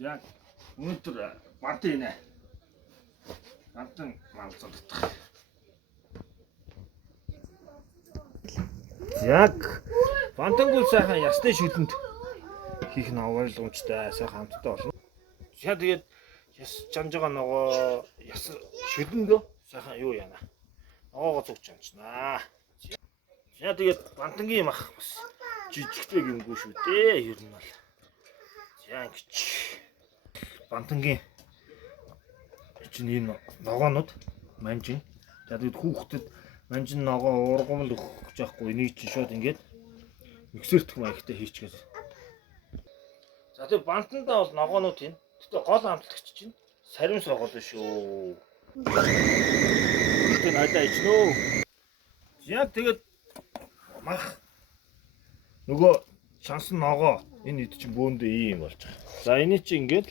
Яг өнөөдөр бантын инэ. Бантан малцуулдаг. Яг бантангуй сайхан ясны шүлэнд хийх нь ойлгомжтой, сайхан хамттай болно. За тэгээд яс чамж байгаа ногоо яс шүлэндөө сайхан юу яана. Ногоогоо зүгч чамчнаа. За тэгээд бантангийн мах бас жижигтэй гимгүй шүү дээ. Ер нь бол. За ингэж бантангийн чинь энэ ногоонууд манжин. За тэгээд хүүхдэд манжин ногоо ургамал өгөх гэж байхгүй. Энийг чинь шууд ингээд миксертх маягтай хийчихээс. За тэгээд бантандаа бол ногоонууд тийм. Тэгтээ гол амтлагч чинь сарим согол шүү. Тэгтээ надаа ичнөө. Яг тэгээд мах нөгөө шансан ногоо энэ ид чинь бөөндөө ийм болж байгаа. За энийг чи ингээд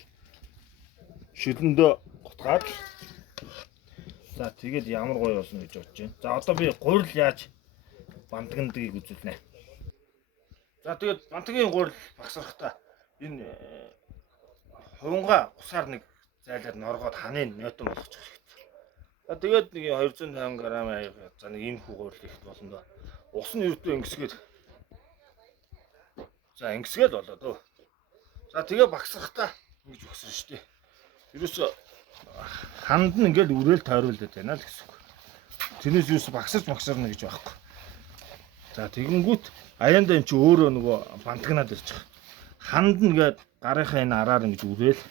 шүлэндөө гутгаад за тэгээд ямар гоё болно гэж бодож байна. За одоо би гурил яаж бантгандгийг үзүүлнэ. За тэгээд бантгийн гурил багсрахтаа энэ хувингаа усаар нэг зайлаар норгоод ханыг нөтөн болгочих хэрэгтэй. За тэгээд нэг 250 г аяг за нэг энэ хүү гурил ихт болно доо. Ус нь ердөө ингэсгээд за ингэсгээд болоод өө. За тэгээ багсрахтаа ингэж багсрна шүү дээ. Ерөөсө ханд нь ингээл үрээл тойруулдаг байна л гэсэн үг. Тэрнээс ерөөсө багсарч багсарна гэж байхгүй. За тэгэнгүүт аяанда эн чи өөрөө нөгөө бантгнаад ирж байгаа. Ханд нь ингээд гарынхаа энэ араар ингэж үрээл.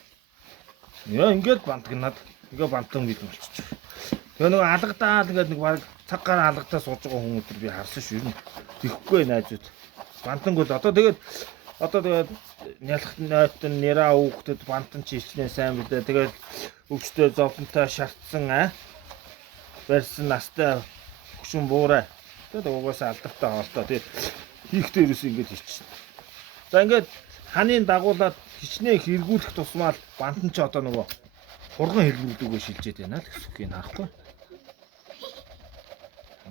Яа ингээд бантгнаад ингээ бантан бид болчих. Тэгээ нөгөө алгадаад ингээд нэг баг цаг гараа алгадаа сууж байгаа хүмүүс би харсан шүү. Ер нь тэхгүй найзууд. Бантанг бол одоо тэгээд нялх нойтон нэраа хүүхдэд бантан чичнээ сайн мэдээ. Тэгээд өвчтөө зовлонтой шаардсан барьсан настай хөшин буурай. Тэгээд угаасаа алдартай хоолтой. Тэгээд хийхдээ ерөөс ингэж хийчихсэн. За ингээд ханыг дагуулад хичнээн хэрэгүүлэх тусмаа бантан ч одоо нөгөө хурган хэлбэрүүдээ шилжээд байна л гэсэн үг юм харахгүй.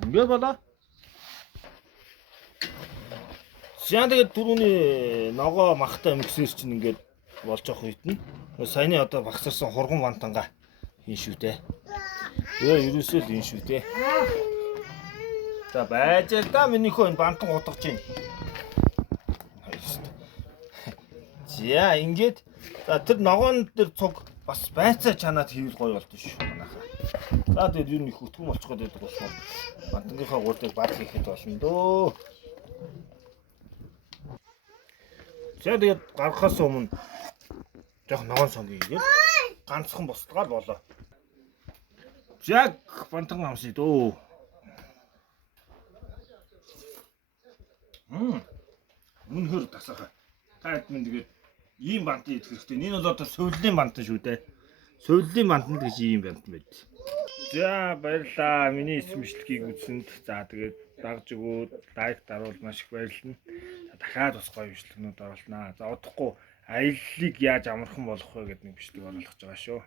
Ингээд болоо. За тэгээд түрүүний ногоо махтай миксер чинь ингээд болж явах үед нь саяны одоо багсарсан хурган бантангаа хийн шүү дээ. Ерөөсөө л хийн шүү дээ. За байж л да миний хөө энэ бантан гутгаж байна. За ингээд за тэр ногоон дээр цуг бас байцаа чанаад хийвэл гоё болдсон шүү манайхаа. За тэгээд юу нэг хөтгөн болчиход байдаг болохоор бантангийнхаа гурдыг баг хийхэд болно дөө. За тэгээд гаргахаас өмнө жоох ногоон сонгийн ингээд ганцхан босдгаал болоо. Яг бантан амсыг дөө. Үнэхээр тасархай. Та хэд минь тэгээд ийм бантан идэх хэрэгтэй. Энэ бол одоо сувлын бантан шүү дээ. Сувлын бантан гэж ийм бантан байд. За баярлаа. Миний эсэмшлэгийг үзсэнд. За тэгээд дагж өгөөд лайк даруул маш их баярлалаа. Дахиад бас гоё бичлэгнүүд оруулнаа. За удахгүй аяллыг яаж амархан болгох вэ гэдэг нэг бичлэг оруулах гэж байгаа шүү.